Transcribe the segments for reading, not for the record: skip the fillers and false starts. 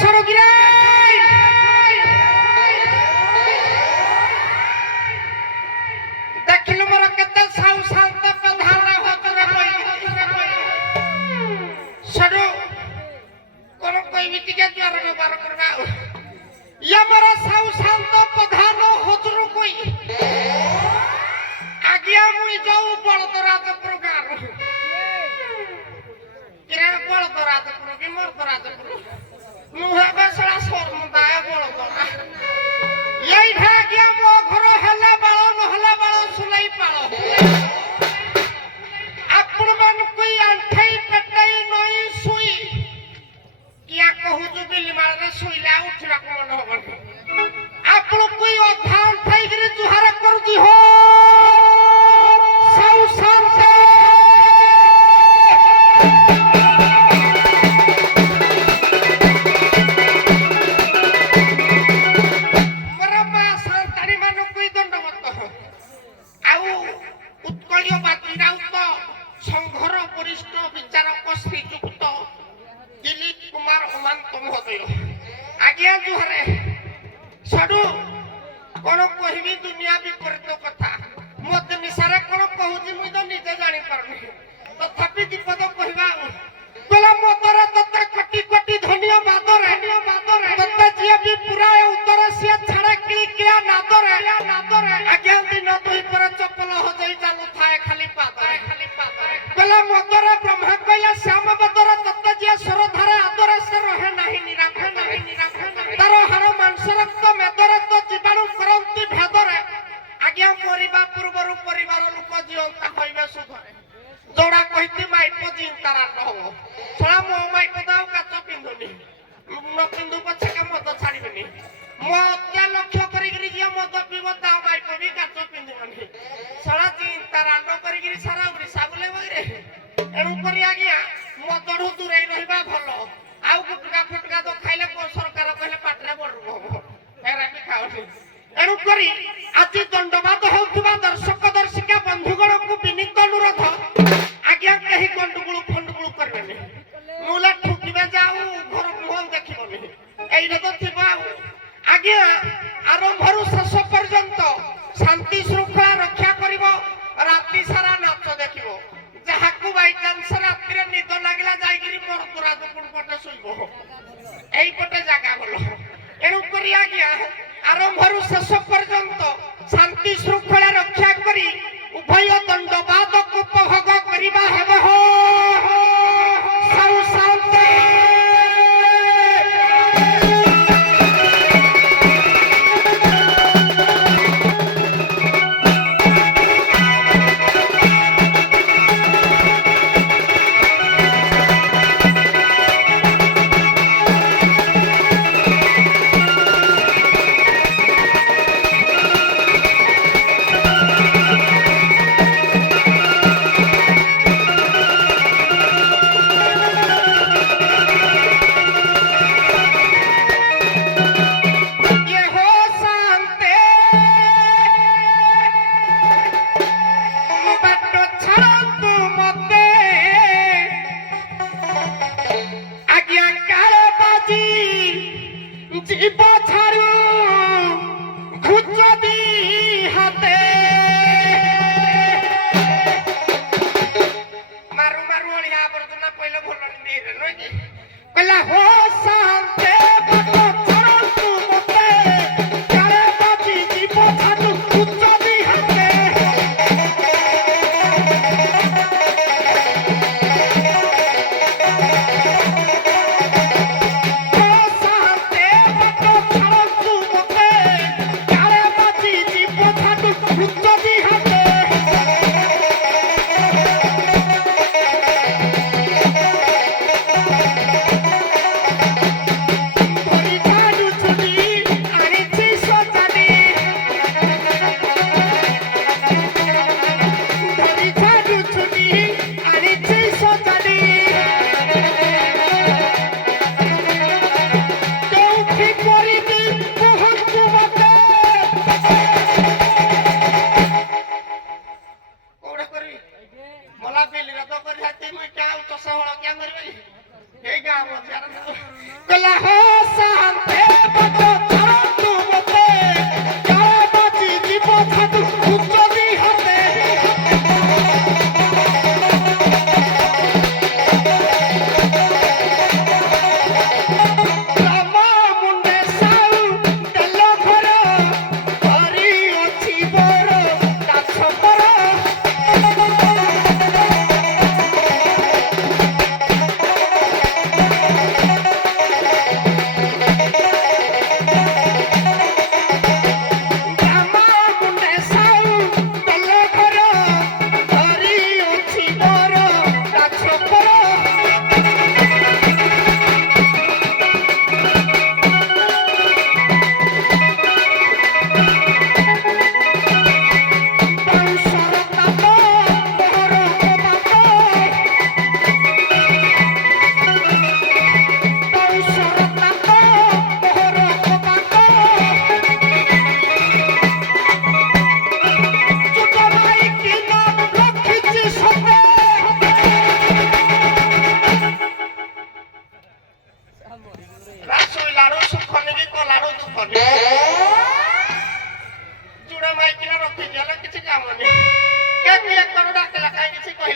সরগিরে দেখিল মোর কেতে সাউ শান্ত প্রধান হতরে কই সরু কোন কইবি টিকে জ্বর ব্যবহার করবা ইয়া মোর সাউ শান্ত প্রধান হতরু কই আগিয়া মুই যাও বলদরাজ প্রগার কিরে বলদরাজ প্রগি মোর দরাজ প্রগি মুহে বসলা শর্মদায় বলদরা এই ভাগিয়া মো ঘর হেলে বাଳ নহলে বাଳ সুলাই পাଳ আপন মান কই আଣ୍ଠେଇ পেটাই নই সুই কিয়া কহু জুবিলি মারে শুইলা উঠিବାକୁ মନ হবନି আপন কই অধা আଣ୍ଠେଇ গরি জুହାର করজি हो সাউ শান্তে সংঘর বরিষ্ঠ বিচারক শ্রীযুক্ত দিলীপ কুমার অমান্ত মহোদয় আজ্ঞা জুহারে সডু কোন কহিবি দুনিয়া বিপরীত কথা মতে নিসারে কোন কহুছি মুই তো নিজে জানি পারনি তথাপি দীপদ কহিবা বেলা মতরে ততে কোটি কোটি ধন্যবাদরে ততে জিয়া বি পুরা উত্তর সিয়া ছাড়ে কিলি কিয়া নাদরে আজ্ঞা দিন দুই পরে চপল হজাই চালু থায় খালি পাদরে বেলা মতরে ব্রহ্মা কইলা শ্যাম বদরে ততে জিয়া সরধারে আদরে সে রহে নাহি নিরাভে তার হার মাংস রক্ত মেদরে তো জীবাণু করন্তি ভেদরে আজ্ঞা মরিবা পূর্বরু পরিবার লোক জিয়ন্তা হইবে সুধরে जोड़ा कहती माइप जीन तारा नहब छड़ा मो माइप दाव काच पिंधुनी न पिंधु पछे के मद छाड़ीबनी मत लक्ष्य करिगिरी जे मद पिब दाव माइप भी काच पिंधुनी छड़ा जीन तारा न करिगिरी सारा उड़ीसा बुले बगरे एणु करी आज्ञा मदडू दूरे रहिबा भलो आउ गुटका फटका तो खाइले को सरकार कहले पाटरे बडरू हबो हेरा भी खाओनी एणु करी आज दंडबाद होउतबा दर्शक दर्शिका बंधुगण को विनीत अनुरोध आज्ञा कहीं गंडगोल फंडगोल करबे मुला ठुकिबे जाऊ घर मुहल देखिबनी एइने तो थिबा आज्ञा आरंभरु शेष पर्यंत शांति श्रृंखला रक्षा करिवो राति सारा नाच देखिबो जहाकू बाई चांस रात्रि रे निद लागिला जाईगिरी मोर दुराज कोन पटे सुइबो एई पटे जागा बोलो एणु करी आज्ञा आरंभरु शेष पर्यंत शांति श्रृंखला रक्षा करी उभय दंडवाद को उपभोग करिबा हेबो हो साउ शांति এই গাঁ মজার কলা হে শান্তে বট ছাড়ন্তু মতে কালে বাঁচি জীব ছাতু উচ্চদি হাতে রামা মুন্ডে সাউ তেল ঘর হরি অছি বর কাছ পর রামা মুন্ডে সাউ তেল ঘর হরি অছি বর কাছ পর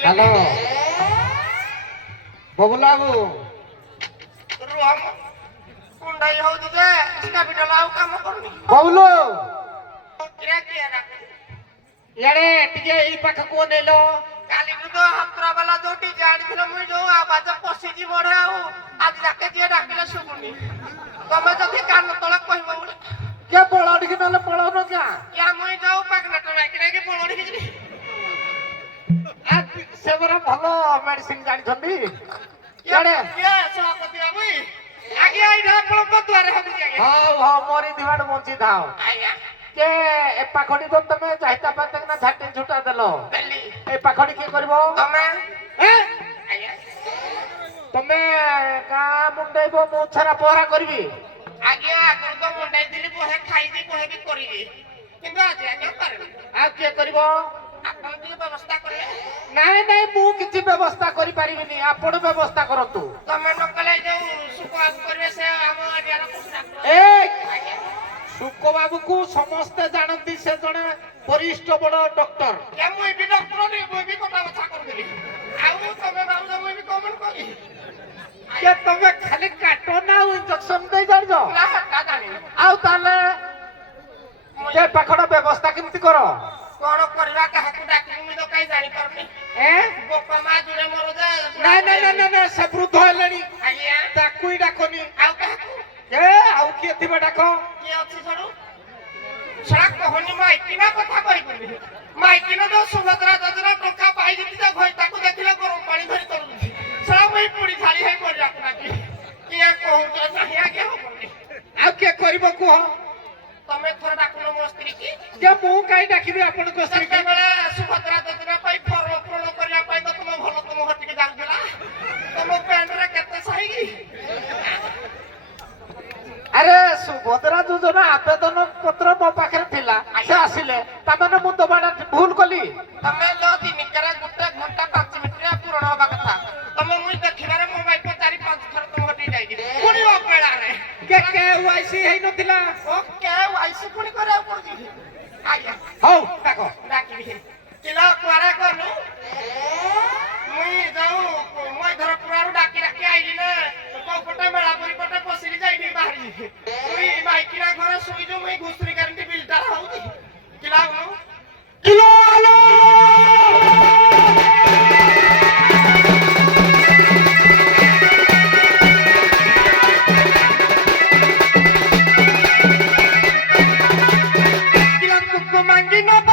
হ্যালো ববুলা বাবু কুন্ডাই হଉଛି ଯେ କ୍ୟାପିଟାଲ ଆଉ କାମ କରୁନି ବବୁଲୁ କିରା କିରା ଡାକୁଛି ଇଆଡେ ଟିକେ ଏଇ ପାଖକୁ ନେଲ କାଲିଠୁ ତ ହାତରା ବାଲା ଯୋଉଠି ଜାଣିଥିଲ ମୁଇଁ ଯୋଉ ଆବାଜ ପଶିଛି ବଢେ ଆଉ ଆଜି ଯାକେ ଯିଏ ଡାକିଲେ ଶୁଭୁନି ତମେ ଯଦି କାନ ତଳେ କହିବ ବୋଲି କେ ପଳ ଟିକେ ନହେଲେ ପଳଉନ କିଆ ୟା ମୁଇଁ ଯୋଉ ପାଖନାଟ ମାଇକିନା କି ପଳଉନି କିଛି ସେବର ଭଲ ମେଡିସିନ ଜାଣିଛନ୍ତି ଇଆଡେ କିଏ ସଭାପତି ବାବୁ ଆଜ୍ଞା ଏଇଟା ଆପଣଙ୍କ ଦ୍ୱାରେ ହଉଛି ଆଜ୍ଞା ହଉ ହଉ ମରି ଦିବାଡ ବଞ୍ଚି ଥାଅ ଆଜ୍ଞା କେ ଏ ପାଖଡି ତ ତମେ ଚାହିତା ପାତେ ନା ଝାଟି ଝୁଟା ଦେଲ ଦେଲି ଏ ପାଖଡି କିଏ କରିବ ତମେ ଏ ଆଜ୍ଞା ତମେ ଗାଁ ମୁଣ୍ଡେଇବ ମୁଁ ଛରା ପହରା କରିବି ଆଜ୍ଞା ଆଗରୁ ତ ମୁଣ୍ଡାଇଥିଲି ବହେ ଖାଇଛି ବହେ ବି କରିଛି କିନ୍ତୁ ଆଜି ଆଜ୍ଞା ପାରିବି ଆଉ କିଏ କରିବ ଆପଣ ଟିକେ ବ୍ୟବସ୍ଥା କରିବେ ନାଇଁ ନାଇଁ ମୁଁ କିଛି ବ୍ୟବସ୍ଥା କରିପାରିବିନି ଆପଣ ବ୍ୟବସ୍ଥା କରନ୍ତୁ ତମେ ନ କଲେ ଯୋଉ ସୁଖବାବୁ କରିବେ ସେ ଆମ ଏରିଆର ଏ ଆଜ୍ଞା ସୁକ ବାବୁକୁ ସମସ୍ତେ ଜାଣନ୍ତି ସେ ଜଣେ ବରିଷ୍ଠ ବଡ ଡକ୍ଟର ଏ ମୁଇଁ ବି ଡକ୍ଟର ନେଇ ମୁଇଁ ବି କଥା ବଛା କରୁଥିଲି ଆଉ ତମେ ଭାବୁଛ ମୁଇଁ ବି କମେଣ୍ଟ କରି କେ ତମେ ଖାଲି କାଟ ନା ଆଉ ଇଞ୍ଜେକ୍ସନ ଦେଇ ଜାଣିଛ ନା ହେଟା ଜାଣିନି ଆଉ ତାହେଲେ ସେ ପାଖର ବ୍ୟବସ୍ଥା କେମିତି କର କଣ କରିବା କାହାକୁ ଡାକିବି ମୁଇଁ ତ କାଇଁ ଜାଣିପାରୁନି ଏ ବୋପା ମା ଜୁଡେ ମୋର ଯେ ନାଇଁ ନାଇଁ ନାଇଁ ନାଇଁ ନାଇଁ ସେ ବୃଦ୍ଧ ହେଲେଣି ଆଜ୍ଞା ତାକୁ ହିଁ ଡାକନି ଆଉ କାହାକୁ ଏ ଆଉ କିଏ ଥିବେ ଡାକ କିଏ ଅଛି ଛଡୁ ସେଟା କହନି ମାଇକିନା କଥା କହିପାରିବି ମାଇକିନା ଯୋଉ ସୁଭଦ୍ରା ଯୋଜନା ଟଙ୍କା ପାଇଛି ଯେ ଘଇ ତାକୁ ଦେଖିଲେ ଗରମ ପାଣି ଧରି ତରୁଛି ସେଟା ମୁଇଁ ପୁଣି ଛାଡି ହେଇ ମରିବାକୁ ନାକି କିଏ କହୁଛ ନାହିଁ ଆଜ୍ଞା ହବନି ଆଉ କିଏ କରିବ କୁହ ତମେ ଥରେ ଡାକୁନ ମୋ ସ୍ତ୍ରୀ କି ଯେ ମୁଁ କାହିଁ ଡାକିବି ଆପଣଙ୍କ ସ୍ତ୍ରୀ ସେତେବେଳେ ସୁଭଦ୍ରା ଯୋଜନା ପାଇଁ ଫର୍ମ ପୂରଣ କରିବା ପାଇଁ ତ ତୁମ ଭଲ ତୁମ ଘଟିକି ଯାଉଥିଲା ତମ ପ୍ୟାଣ୍ଟରେ କେତେ ସାଇକି ଆରେ ସୁଭଦ୍ରା ଯୋଜନା ଆବେଦନ ପତ୍ର ମୋ ପାଖରେ ଥିଲା ସେ ଆସିଲେ ତାମାନେ ମୁଁ ଦବାଟା ଭୁଲ କଲି ତମେ ତ ଦିନିକାରେ ଗୋଟେ ଘଣ୍ଟା 5 ମିନିଟରେ ପୂରଣ ହବା କଥା ତମେ ମୁଇଁ ଦେଖିବାରେ ମୋ ବାଇକ 4-5 ଥର ତୁମ ଘଟିକି ଯାଇଛି ପୁଣି ଅପେଳାରେ କେ ୱାଇସି ହେଇନଥିଲା ଓକେ ୱାଇସି ପୁଣି କରିବାକୁ ପଡୁଛି ଆଜ୍ଞା ହଉ ଡାକ ଡାକିବି କିଲୋ କୁଆଡେ ଗଲୁ ମୁଇଁ ଯାଉ ମୁଁ ଧର ପୁରାରୁ ଡାକି ଡାକି ଆଇଲି ନା କୋଉ ପଟେ ମେଳାପୁରୀ ପଟେ ପଶିକି ଯାଇନି ବାହାରି ମୁଇଁ ମାଇକିନା ଘରେ ଶୋଇଛୁ ମୁଇଁ ଘୁଷୁରି କାରେଣ୍ଟି ବିଲଟା ହଉଛି କିଲୋ କିଲୋ ଆଲୋ କିଲୋ କୁକୁ ମାଙ୍ଗି ନବ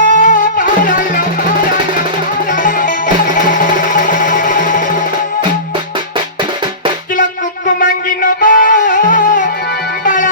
କିଲୋ କୁକୁ ମାଙ୍ଗି ନବ ବାଳ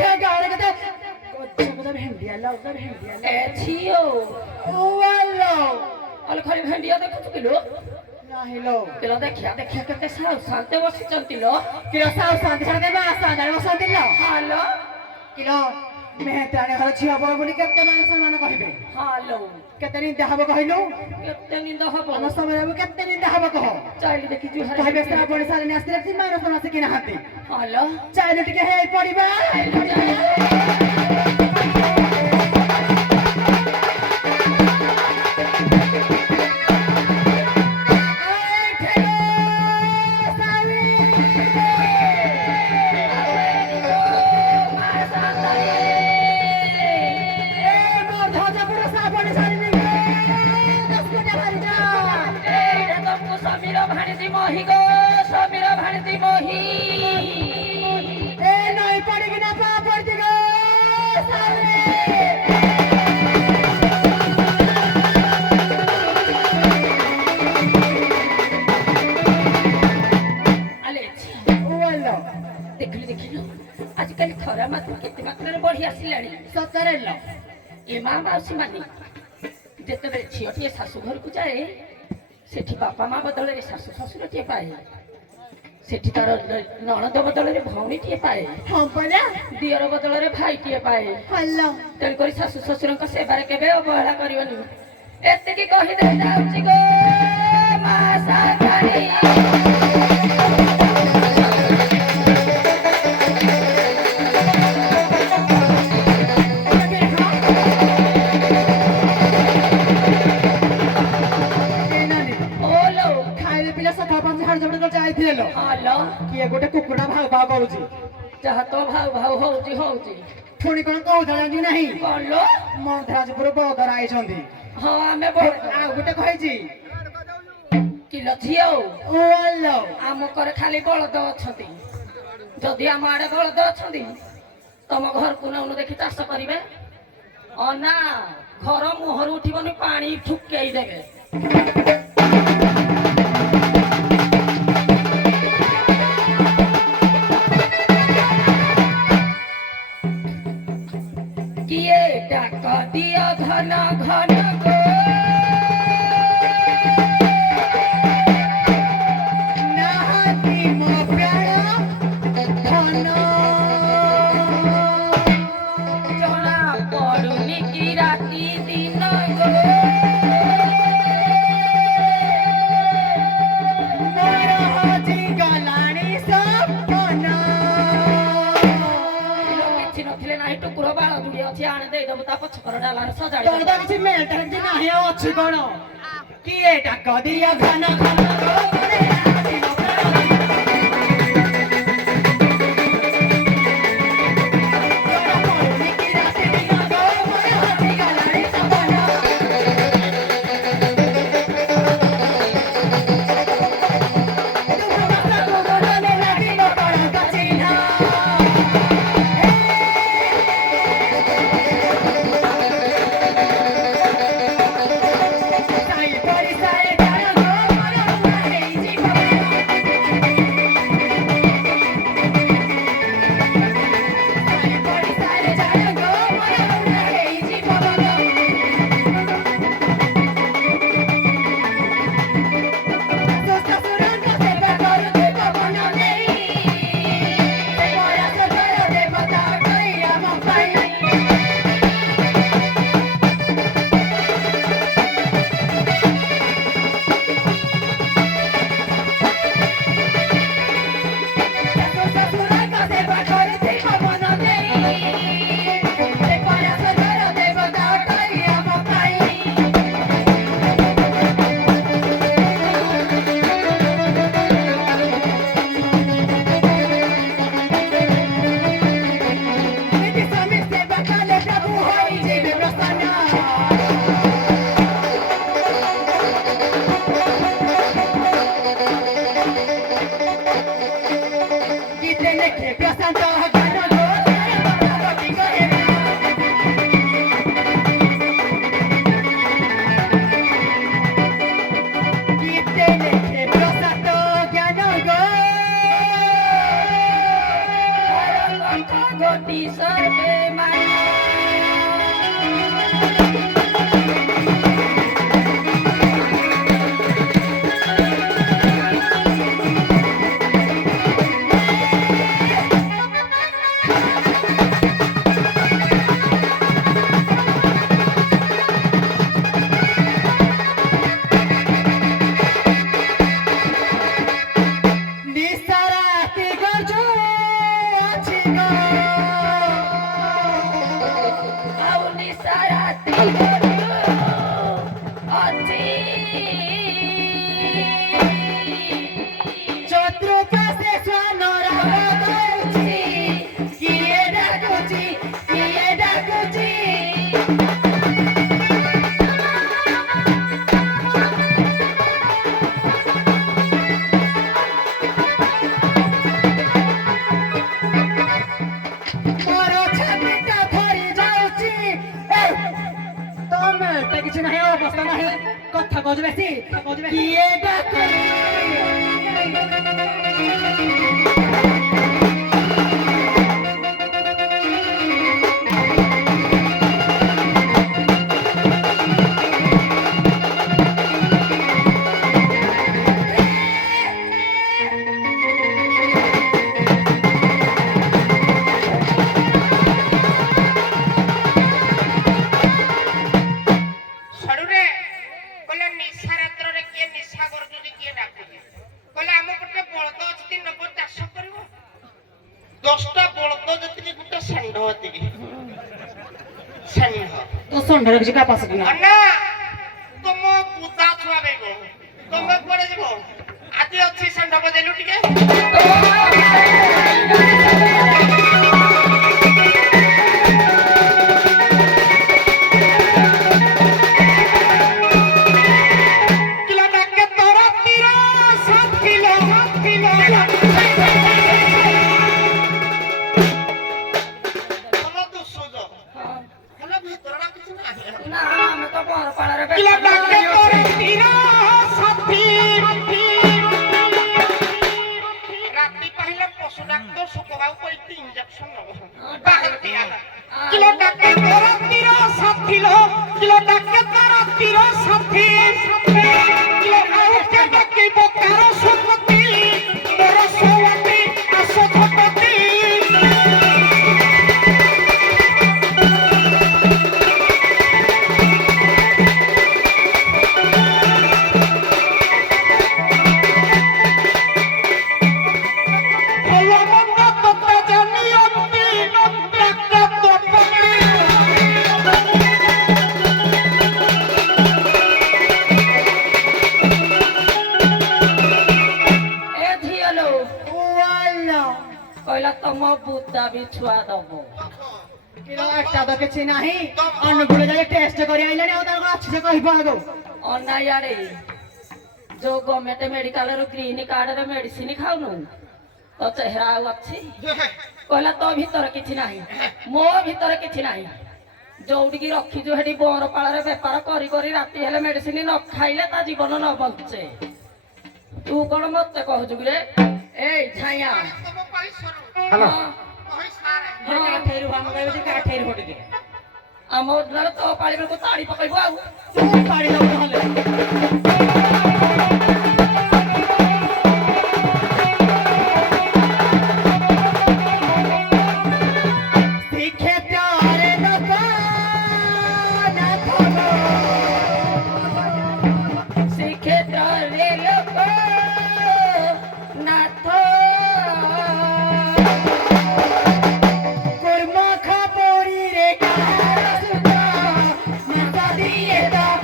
ଏଠି ଗାଁରେ କେତେ ଗଛ କଥା ଭେଣ୍ଡିଆ ଲାଉଟା ଭେଣ୍ଡିଆ ଏ ଝିଅ ଓଲୋ ଅଲେ ଖାଲି ଭେଣ୍ଡିଆ ଦେଖୁଛୁ କିଲୋ ନାହିଁ ଲୋ କିଲୋ ଦେଖିଆ ଦେଖିଆ କେତେ ଶାନ୍ତେ ବସିଛନ୍ତି ଲୋ କିଲୋ ସାଉ ଶାନ୍ତି ଛାଡି ଦେବା ସାନ୍ଦାରେ ବସନ୍ତି ଲୋ ହାଲୋ କିଲୋ ମେହେତାଣୀ ଘର ଝିଅ ବୋଉ ବୋଲି କେତେ ମାନ ସେମାନେ କହିବେ ହାଲୋ କେତେ ନିନ୍ଦା ହବ କହିଲୁ କେତେ ନିନ୍ଦ ହବ ଆମ ସମୟରେ କେତେ ନିନ୍ଦା ହବ କହ ଚାଇଲି ଦେଖି ଜୁହାର କହିବେ ଶ୍ରାବଣୀ ସାରିଣୀ ଆସିଲେ ସୀମାର ସମସ୍ତେ କି ନାହାନ୍ତି ହାଲୋ ଚାଇଲୁ ଟିକେ ହେଇ ପଡିବା ସମୀର ଭାଣିଜୀ ମହି ଗୋ ସମୀର ଭାଣିଜୀ ମହି ଏ ନଈ ପଡିକିନା ପା ପଡିଛି ଗୋ ସାରେ ଆଲେ ଓଲୋ ଦେଖିଲୁ ଦେଖିଲୁ ଆଜିକାଲି ଖରା ମାତ୍ରା କେତେ ମାତ୍ରାରେ ବଢି ଆସିଲାଣି ସତରେ ଲୋ ଏ ମା ମାଉସୀ ମାନେ ଯେତେବେଳେ ଝିଅଟିଏ ଶାଶୁ ଘରକୁ ଯାଏ ସେଠି ବାପା ମା ବଦଳରେ ଶାଶୁ ଶ୍ୱଶୁରଟିଏ ପାଏ ସେଠି ତାର ନଣନ୍ଦ ବଦଳରେ ଭଉଣୀଟିଏ ପାଏ ହଁ ପରା ଦିଅର ବଦଳରେ ଭାଇଟିଏ ପାଏ ଭଲ ତେଣୁକରି ଶାଶୁ ଶ୍ୱଶୁରଙ୍କ ସେବାରେ କେବେ ଅବହେଳା କରିବନି ଏତିକି କହିଦେଇ ଯାଉଛି ଗୋ ମା ସାନ୍ତାଣୀ ଖାଇଲେ ପିଲା ସକାଳ ପାଞ୍ଚ ସାଢେ ଛଅଟା ଯାଇଥିଲେ ଲୋ ହାଲୋ କିଏ ଗୋଟେ କୁକୁଡ଼ା ଭାଉ ଭାଉ କରୁଛି ଯାହା ତ ଭାଉ ଭାଉ ହଉଛି ହଉଛି ପୁଣି କଣ କହୁଥିଲା ଜାଣିଛୁ ନାହିଁ କଣ ଲୋ ମନ୍ଥରାଜପୁର ବଳଦର ଆଇଛନ୍ତି ହଁ ଆମେ ବଡ ଆଉ ଗୋଟେ କହିଛି କିଲୋ ଝିଅ ଓଲୋ ଆମ ଘରେ ଖାଲି ବଳଦ ଅଛନ୍ତି ଯଦି ଆମ ଆଡେ ବଳଦ ଅଛନ୍ତି ତମ ଘରକୁ ନଉନୁ ଦେଖି ଚାଷ କରିବେ ଅନା ଘର ମୁହଁରୁ ଉଠିବନି ପାଣି ଠୁକେଇ ଦେବେ କିଏ ଡାକ ଦିଅ ଘନ ଘନ ଗୋ ନାହାନ୍ତି ମୋ ପ୍ରାଣ ଧନ ଜଣା ପଡୁନି କି ରାତି ଦିନ ଗୋ ମୋର ହଜି ଗଲାଣି ସପନ କିଛି ନଥିଲେ ନାହିଁ ଟୁକୁର ବାଳ ଯୋଡି ଅଛି ଆଣେ ଦେଇଦବୁ ତା ପଛକର ଡାଲାରେ ସଜାଡ଼ି ତୋର ତ କିଛି ମେଲଟା କିଛି ନାହିଁ ଆଉ ଅଛି କଣ କିଏ ଡାକ ଦିଅ ଘନ ଘନ ଗୋ ଘରେ ନାହାନ୍ତି ମୋ ପ୍ରାଣ ଜଣା ପଡୁନି କି ରାତି ଦିନ ଗୋ ମୋର ହଜି ଗଲାଣି ସପନ Bye. করবে মায়া নিসারাতি গজু আছে গো ଆଉ ନିଶାରାତି କରୁ ଅଛି চতুর্পাশে সোনরা বাজুছি কিয়ে ডাকুছি ମୋର ଛାତିଟା ଧରି ଯାଉଛି ତମେ ତ କିଛି ନାହିଁ ଅବସ୍ଥା ନାହିଁ କଥା କହୁଛୁ ବେଶୀ କିଏ ଡାକୁଛି ସଡୁରେ କହିଲେ ନିଶା ରାତ୍ରରେ କିଏ ନିଶା କରୁଛନ୍ତି କିଏ ଡାକୁଛି କହିଲେ ଆମ ପଟେ ବଳଦ ଅଛି 3 ନମ୍ବର ଚାଷ କରିବ 10ଟା ବଳଦ ଯେତିକି ଗୋଟେ ଷେଣ୍ଢ ଏତିକି ଷେଣ୍ଢ ତୋ ଷଣ୍ଢର କିଛି କାପାସିଟି ନାହିଁ ଅନା ତମ ପୁତା ଛୁଆ ବେଗ ତମେ କୁଆଡେ ଯିବ ଆଜି ଅଛି ଷେଣ୍ଢ ବଜେଇଲୁ ଟିକେ କିଲୋ ଡାକେ ତୋର ତୀର ସାଥିଲ ଭଲ ଦୁସୁଜ ଭଲ ଭିତରଟା କିଛି ନାହିଁ ନା ଆମେ ତ ବରପାଳରେ କିଲୋ ଡାକେ ତୋର ତୀର ସାଥି ରାତି ପାହିଲେ ପଶୁ ଡାକ୍ତର ସୁକବାବୁ କହିଛି ଇଞ୍ଜେକ୍ସନ ନବ ବାହାରତିଆ କିଲୋ ଡାକେ ତୋର ତୀର ସାଥିଲ କିଲୋ ଡାକେ ତୋର ତୀର ସାଥି କିଲୋ ଆଉ କେ ଡାକିବ କାର ସୁପତି ମୋର ସୋୱାତି ଆସ ଝପତି ଭଲ ମନ୍ଦ ତୋତେ ଜାଣିଅନ୍ତି ଡାକେ ତୋପତି ଏ ଝିଅ ଲୋ କହିଲା ତମ ବୁଦା ବି ଛୁଆ ଦବ କିଲୋ ଏଟା ତ କିଛି ନାହିଁ ଅନୁଗୁଳ ଯାଇ ଟେଷ୍ଟ କରି ଆଇଲାଣି ଆଉ ତାର ଅଛି ସେ କହିବ ଆଗ ଅନା ଇଆଡେ ଯୋଉ ଗଭର୍ଣ୍ଣମେଣ୍ଟ ମେଡିକାଲରୁ ଗ୍ରୀନ କାର୍ଡରେ ମେଡିସିନ ଖାଉନୁ ତୋ ଚେହେରା ଆଉ ଅଛି କହିଲା ତୋ ଭିତରେ କିଛି ନାହିଁ ମୋ ଭିତରେ କିଛି ନାହିଁ ଯୋଉଠିକି ରଖିଛୁ ସେଠି ବରପାଳରେ ବେପାର କରି କରି ରାତି ହେଲେ ମେଡିସିନ ନ ଖାଇଲେ ତା ଜୀବନ ନ ବଞ୍ଚେ ତୁ କଣ ମତେ କହୁଛୁ କିରେ ଏଇ ଛାଇଆ ତମ ପଇସାରୁ ହ୍ୟାଲୋ କହି ସାରେ କାଠେରୁ ଆମ କହିବ ଯେ କାଠେରୁ ଗୋଟେ ଟିକେ ଆମ ଓଡିଶାରେ ତୋ ପାଳି ବେଳକୁ ତାଳି ପକେଇବୁ ଆଉ ତୁ ପାଡ଼ି ଦବୁ ନହେଲେ ଶ୍ରୀକ୍ଷେତ୍ରରେ ଲୋକ ନାଥ ଶ୍ରୀକ୍ଷେତ୍ରରେ ଲୋକ ନାଥ কুর্ম খাপড়ি রে মাথা দিয়ে দাও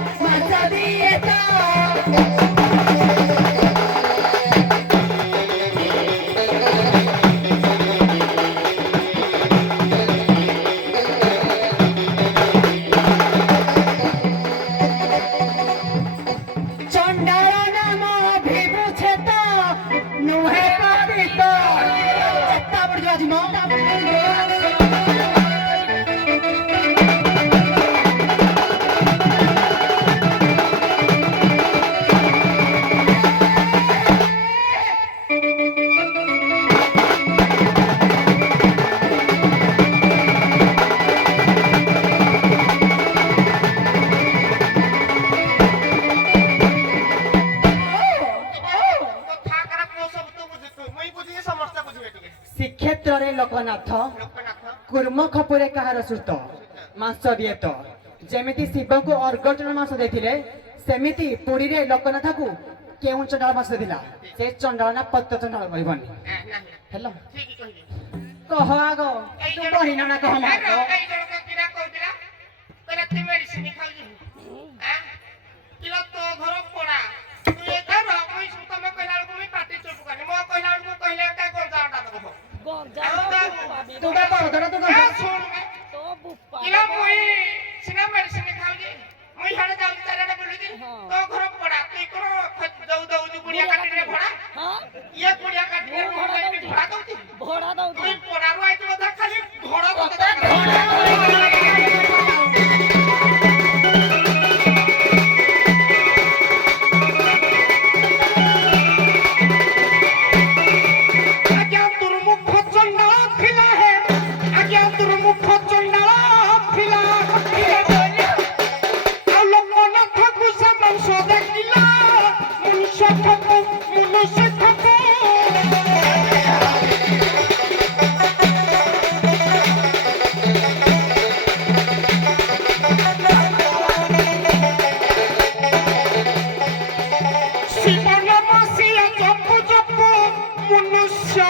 ଲୋକନାଥ କୁର୍ମ ଖପୁରେ କାହାର ସୁତ ମାଂସ ଦିଏ ତ ଯେମିତି ଶିବଙ୍କୁ ଅର୍ଗଜନ ମାଂସ ଦେଇଥିଲେ ସେମିତି ପୁରୀରେ ଲୋକନାଥକୁ କେଉଁ ଚଣ୍ଡାଳ ମାଂସ ଦେଇଥିଲା ସେ ଚଣ୍ଡାଳ ନା ପତ୍ର ଚଣ୍ଡାଳ କହିବନି ନାହିଁ ହେଲା ଠିକ କହିବି କହ ଆଗ ତୁ କହିନା ନା କହ ମାଗ ଏଇ ଜଣକ କିରା କହୁଥିଲା କହିଲା ତୁ ମେଡିସିନ ଖାଉଛୁ କିଲୋ ତୋ ଘର ପଡା ତୁ ଏ ଘର ମୁଇଁ ତମେ କହିଲା ବେଳକୁ ମୁଇଁ ପାଟି ଚୁପ କରିନି ମୋ କହିଲା ବେଳକୁ କହିଲେ କାଇଁ ଗଞ୍ଜାଟା ଦବ ତୁ ବା ବଳଦର ତୁ କହ ଶୁଣ କିଲୋ ମୁଇଁ ସିନା ମେଡିସିନ ଖାଉଛି ମୁଇଁ ହାଡେ ଯାଉଛି ଚାରିଆଡେ ବୁଲୁଛି ତୋ ଘର ପଡା ତୁଇ କଣ ଦଉଛୁ ଗୁଡିଆ କାଟିରେ ଭଡା ଇଏ ଗୁଡିଆ କାଟିରେ ଭଡା ଦଉଛି ଭଡା ଦଉଛି ତୁଇ ପଡାରୁ ଆଇଛୁ ବୋଧେ ଖାଲି ଘୋଡା ଆଜ୍ଞା ଦୁର୍ମୁଖ ଚଣ୍ଡାଳ ଥିଲା ହେ ଆଜ୍ଞା ଦୁର୍ମୁଖ ଚଣ୍ଡାଳ ଥିଲା ଆଉ ଲୋକନାଥକୁ ସେ ମାଂସ ଦେଖିଲା ମନୁଷ୍ୟ ଠକୁ ଶିବ ନାମ ସିଏ ଜପୁ ଜପୁ ମନୁଷ୍ୟ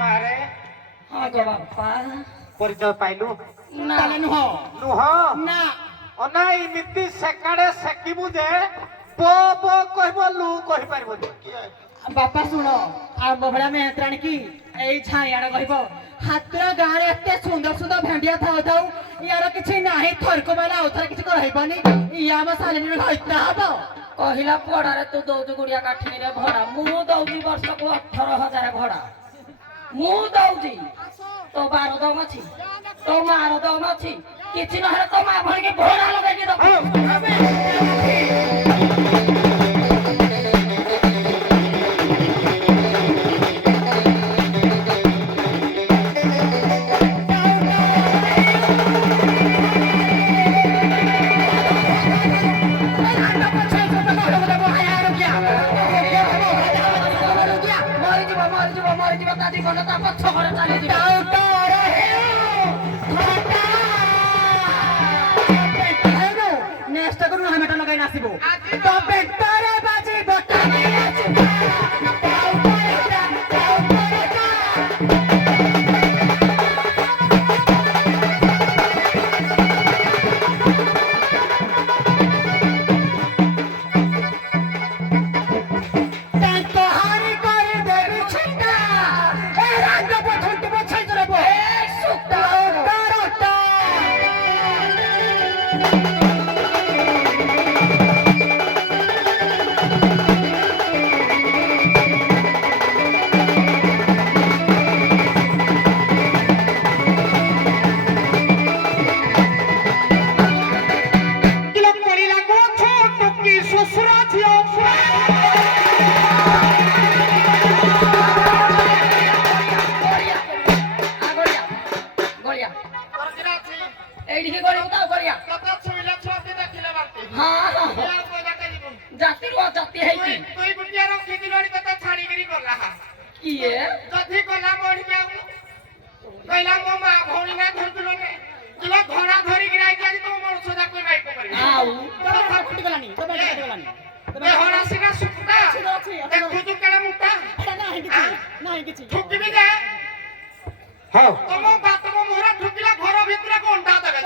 ମାରେ ହଁ ଗୋ ବାପା ପରିଚୟ ପାଇଲୁ ନା ତାହେଲେ ନୁହଁ ନୁହ ନା ଅନା ଏମିତି ସେକାଡେ ସେକିବୁ ଯେ ପୋ ପୋ କହିବ ଲୁ କହିପାରିବନି ବାପା ଶୁଣ ଆମ ଭଳିଆ ମେହେତ୍ରାଣୀ କି ଏଇ ଛାଇଆଡ କହିବ ହାତର ଗାଁରେ ଏତେ ସୁନ୍ଦର ସୁନ୍ଦର ଭେଣ୍ଡିଆ ଥାଉ ଥାଉ ଇଆର କିଛି ନାହିଁ ଥରକ ମାନେ ଆଉ ଥରେ କିଛି କରାଇବନି ଇଏ ଆମ ସାଲିନୀ ହଇତା ହବ କହିଲା ପଡାରେ ତୁ ଦଉଛୁ ଗୁଡିଆ କାଠିରେ ଭଡା ମୁଁ ଦଉଛି ବର୍ଷକୁ 18,000 ଭଡା ମୁଁ ଦଉଛି ତୋ ବାର ଦମ ଅଛି ତୋ ମାର ଦମ ଅଛି କିଛି ନହେଲେ ତୋ ମା ଭଳିକି ଭଡା ଲଗେଇକି ଦବ ମରିଯିବ ତା ଜୀବନ ତା ପଛ ଘରେ ଚାଲିଯିବ ନେକ୍ସଟ କରୁ ହାମେଟା ଲଗାଇ ଆସିବୁ ତ ବେଟରେ ବାଜିବ এইদিকে গড়িব তাও গড়িয়া হ্যাঁ জাতির জাতি ହେଇଛି କିଏ କହିଲା ମୋ ମା ଭଉଣୀ ନା ଧରିଥିଲ ତୁମ ଘୋଡ଼ା ଧରିକି ଆଇଛି ତମ ମଣିଷ ଯାକୁ ନାଇଁ ପକଡ଼ି ଆଉ ହଣା ସିନା ସୁକୁଟା ଦେଖୁଛୁ କେଡ଼େ ମୁଟା ଠୁକିବି ଯେ ହଉ ତମ ବାତମ ମୁହଁରେ ଠୁକିଲା ଘର ଭିତରେ ଗଣ୍ଡା ଦେବେ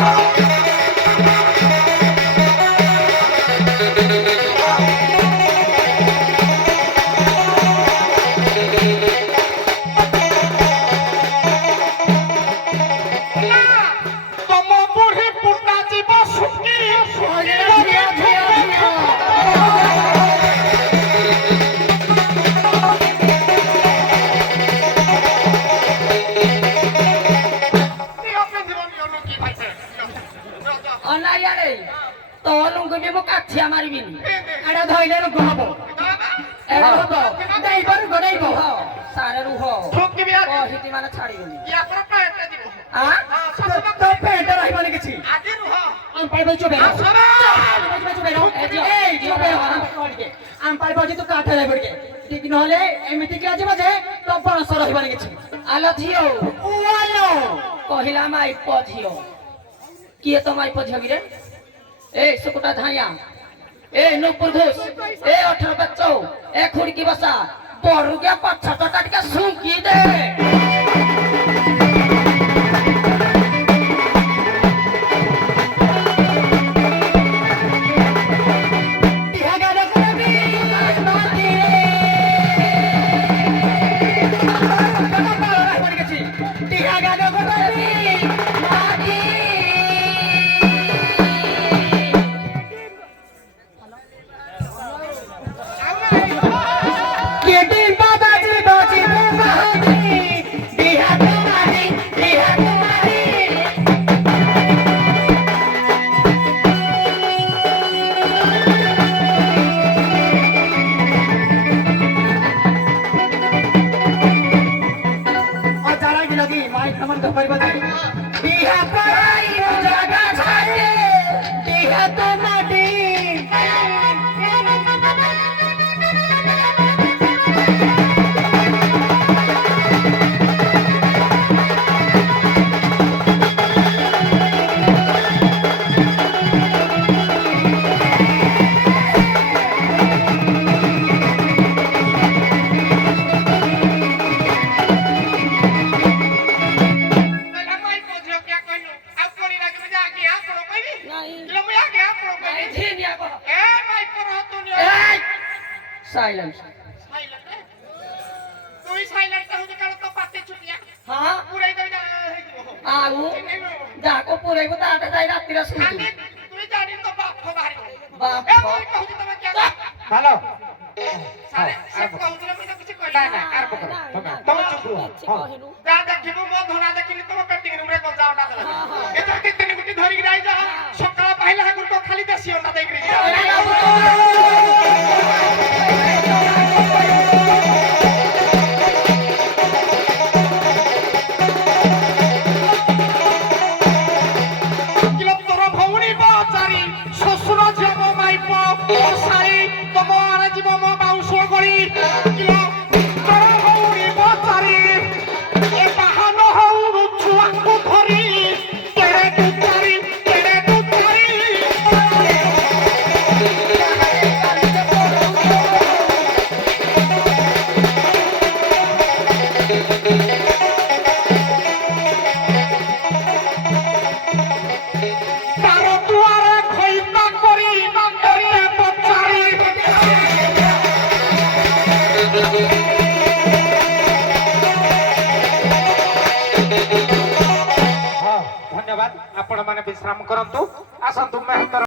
Thank you. ମାରିବିନି ଏଟା ଧଇଲେ ରୋଗ ହବ ଏଟା ହବ ଡାଇବ ରୋଗ ଡାଇବ ରୁହ ସାରେ ରୁହ ଠକିବି ଆଜି କହିତି ମାନେ ଛାଡ଼ିବିନି ୟା ପରେ ପ୍ୟାଣ୍ଟଟା ଯିବ ଆ ତ ପେଣ୍ଟ ରହିବନି କିଛି ଆଜି ରୁହ ଆମ୍ପାଇ ବଇ ଚୁପେ ରହ ଆସବା ଆମ୍ପାଇ ବଇ ତୁ କାଠ ଯାଇ ପଡ଼ିକେ ଠିକ ନହେଲେ ଏମିତି କି ଆଜି ବାଜେ ତ ବଣସ ରହିବନି କିଛି ଆଲୋ ଝିଅ ଓଆଲୋ କହିଲା ମାଇପ ଝିଅ କିଏ ତ ମାଇପ ଝିଅ କିରେ ଏ ସୁକୁଟା ଧାଇଆ ଏ ନୂପୁର ଘୋଷ ଏ 18 ବଚ୍ଚଉ ଏ ଖୁଡକି ବସା ବରୁଗା ପଛଟା ଟିକେ ଶୁଙ୍କି ଦେ साइलेंस তুই সাইলেন্ট হতে কাল তো পাতে ছুটিয়া हाँ পুরাই দই না হইতো आऊ जाको पुरेको त आटा जाई रातिर सुति খালি তুই জানি তো বাপ বাড়ি बाप এ মই কহুছি তুমি কি হ্যালো সারে সে কহুছিল মই কিছু কই না না আর পকড় তুমি চুপ রহ যা দেখিবু মো ধরা দেখিলি তো পেটিং রুম রে গজাওটা দেলা এটা তিন গুটি ধরি যাই যা সকাল পাইলা গুটো খালি দেশি ওটা দেই গরি धन्यवाद आपण माने विश्राम करंतु आसंतु मेहतर